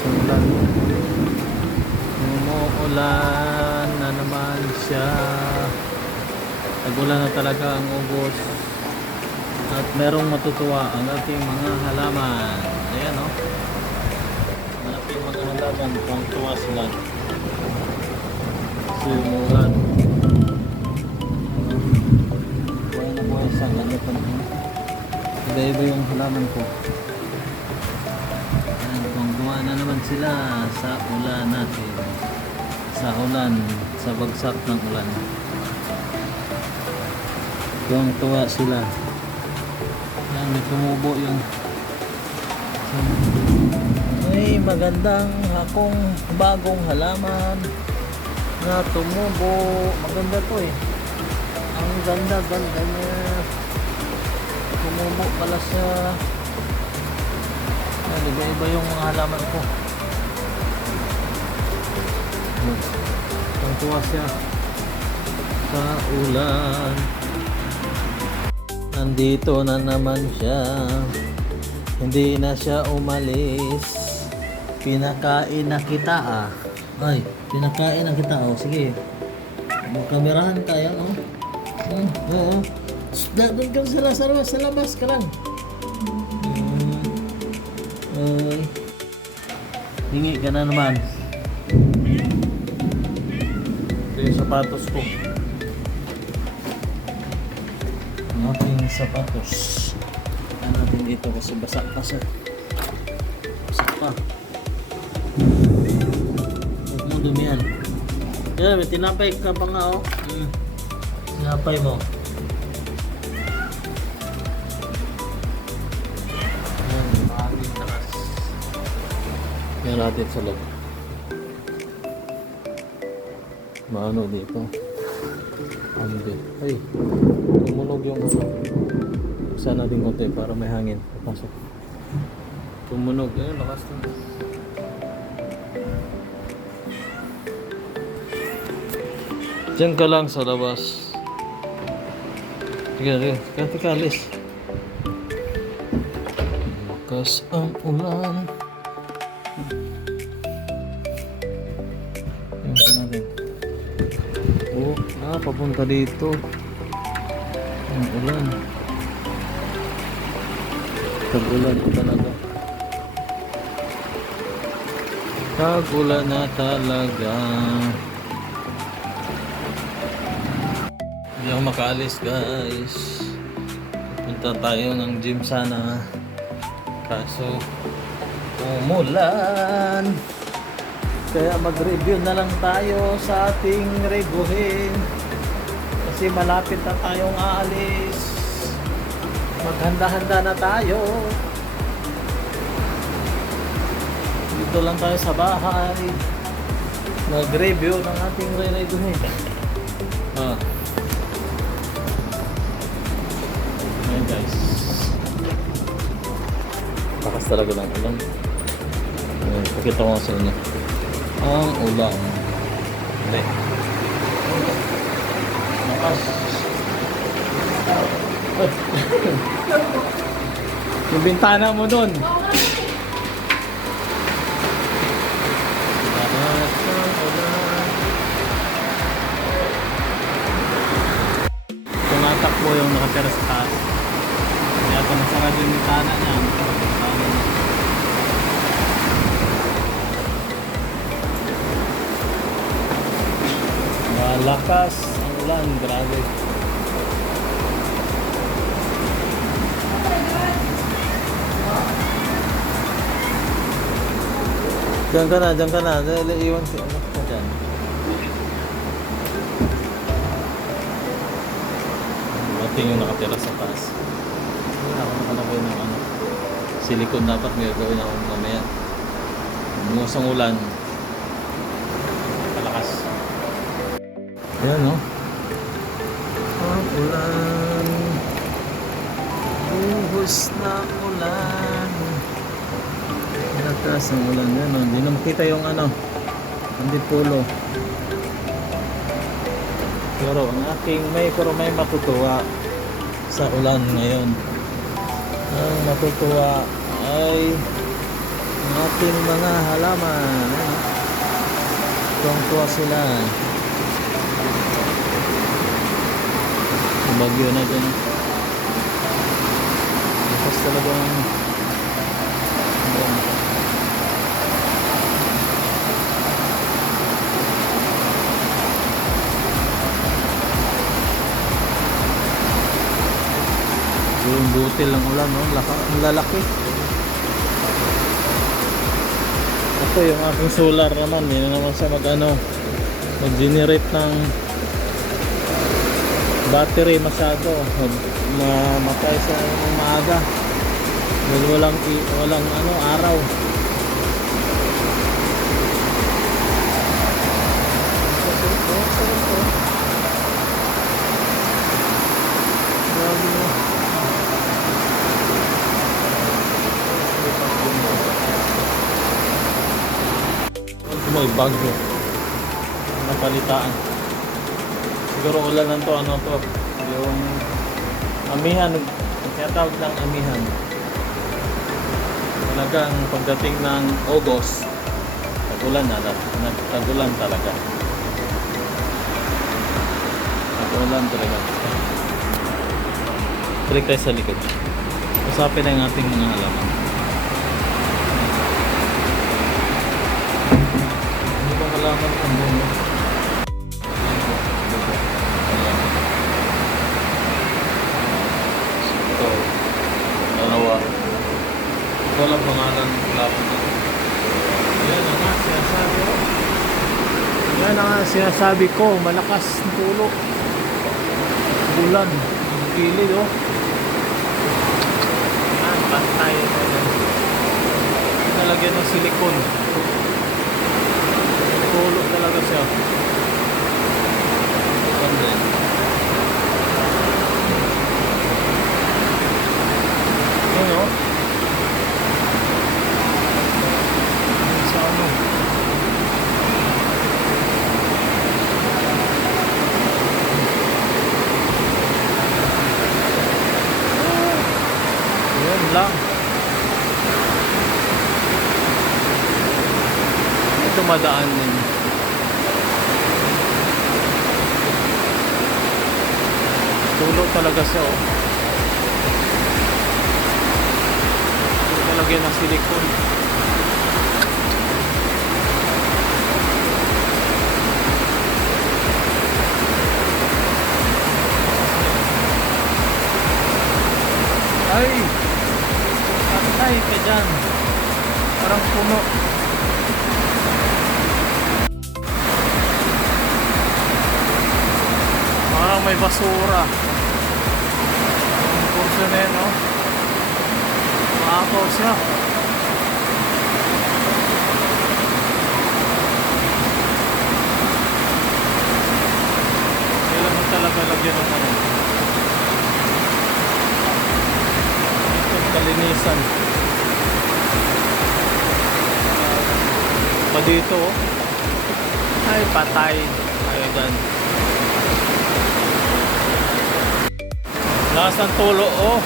ng ulan. Umuulan na naman siya. Tagulan na talaga ang Ugos. At merong matutuwa ang ating mga halaman. Ayan o. Ang ating mga halaman, pang tuwa sila. Sumulan. Buhay na buhay sa ganda pa naman. Iba-iba yung halaman ko. Ayan, pangtuwa na naman sila sa ulan natin. Sa ulan, sa bagsak ng ulan. Tuwang-tuwa sila. Ayan, may tumubo yung ay magandang akong bagong halaman na tumubo. Maganda to eh. Ang ganda-ganda niya. Tumubo pala siya. Ayan, iba-iba yung mga halaman ko. Tuwang-tuwa siya sa ulan. Nandito na naman siya. Hindi na siya umalis. Pinakain na kita ah. Ay, pinakain na kita oh. Sige. Magkamerahan tayo oh. Oo. Doon ka sa labas ka lang. Ay. Hingi ka na naman. Ito yung sapatos ko. Ang aking sapatos. Ano natin dito kasi basak pa siya. Basak pa. Huwag mo dumihan. Yan, may tinapay ka pa nga oh. Tinapay mo. Yan, maraming takas. Yan natin sa loob. Maano dito? Hindi. Ay, tumunog yung ulo. Buksan natin konti para may hangin. Pasok. Tumunog. Ayun, lakas na. Diyan ka lang sa labas. Sige, teka, alis. Lakas ang ulan. Tingnan natin. Oh, papunta dito. Ang ulan. Tag-ulan ko talaga. Tag-ulan na talaga. Hindi ako makaalis guys. Punta tayo ng gym sana. Kaso umulan. Kaya mag-review na lang tayo sa ating rebuhin. Kasi malapit na tayong aalis. Maghanda-handa na tayo. Dito lang tayo sa bahay. Mag-review ng ating rebuhin. Ayan guys. Lakas talaga ng ulan. Pakita ko sa inyo. Ang ulan. Hindi. Lakas. Yung bintana mo dun. Tumatakbo yung nakatira sa taas. Kaya ito nasarado yung bintana niya. Malakas ang ulan, grabe. Diyan ka na. Iwan si anak ko dyan. Bating yung nakatira sa taas. Wala ako nakalagay ng ano. Silikon dapat may gawin ako mamaya. Musang ulan. Palakas. Ayan no. Ang ulan. Buhos na ulan. Lakas ang ulan yan. Hindi na makita yung ano. Antipulo. Pero ang aking may matutuwa sa ulan ngayon. Ang matutuwa ay ang ating mga halaman. Tuwang-tuwa sila. Bagyo na dyan. Lakas talaga ang yung butil ng ulan, no? Ang lalaki. Ito yung aking solar naman, hindi na naman siya mag-generate ng battery masyado. Mamatay sa maaga dahil walang araw. May bagyo napalitaan. Siguro ulan lang to, yung amihan, tinatawag ng amihan. Talagang pagdating ng August, tag-ulan talaga. Tag-ulan talaga. Balik tayo sa likod. Usapin na yung ating mga halaman. Hindi ba halaman ang bunga? Ito, dalawa. Walang pangalan lapot na. Yan ang sinasabi ko. Malakas ang tulo. Bulan. Ang kilid, oh. Yan, pantay. Nalagyan ng silikon. Tulo talaga siya. Ano? Yun lang. Ito madaan din. Tulo talaga siya, oh. Talagyan ng silikon. Ay! Pantay ka dyan. Parang puno. Parang may basura. Ang kurso na yun, no? Maakaw siya. Kailan mo talaga lagyan ng kalinisan pa dito, oh. Ay, patay tayo dyan. Lakas ang tulo, oh.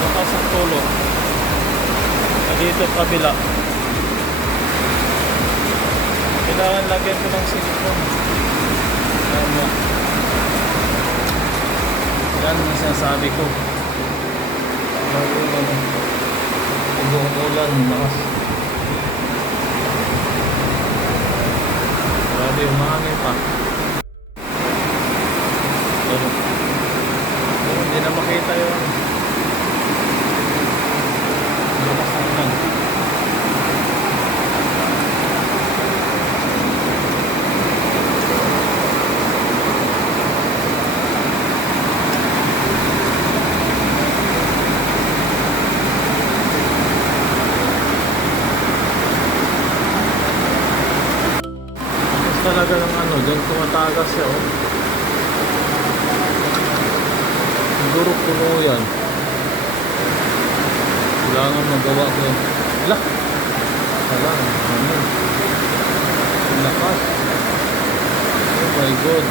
Lakas ang tulo pa dito kabila. Kailangan lagyan ko ng silikon. Yan ang sinasabi ko. Ulan, lakas. Grabe, umangin pa. Pero hindi na makita yun. Lakas na ulan. Talaga ng dyan tumatagas siya, oh. Siguro puno yan. Kailangan magawa ko yun. Ala! Ang lakas. Oh my God.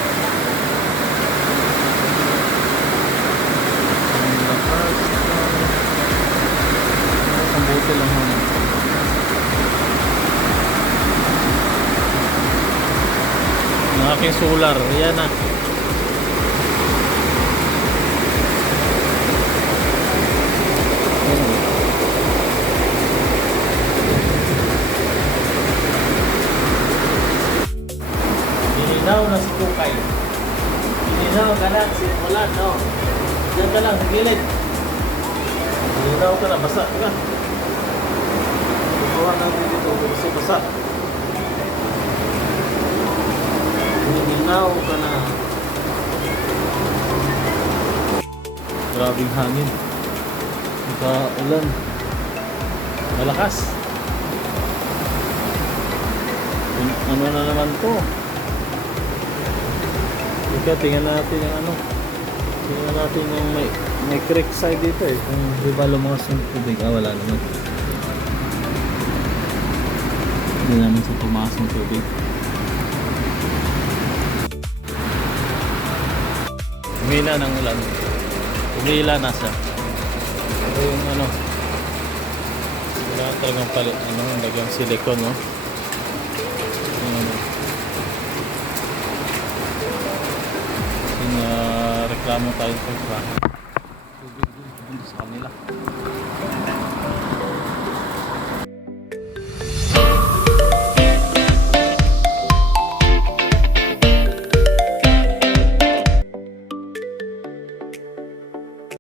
Ang lakas. Ang buti lang malaking solar. Yan na. Dininaw na si Kukay. Dininaw ka lang si Mulan, no? Diyan ka lang, sa gilid. Dininaw ka na, basa ka. Bukuhan natin dito, gusto basa. Dininaw ka na. Grabing hangin. Ulan. Malakas. Ano na naman to? Ika, tingnan natin yung ano. Tingnan natin yung may creek side dito eh. Kung di ba lumakas yung tubig. Wala naman. Hindi naman sa tumakas yung tubig. Humina ng ulan. Humila na siya. Ito yung ano. Wala talagang palit. Ano, lagyan silicone, no? Reklamo tayo sa bahay.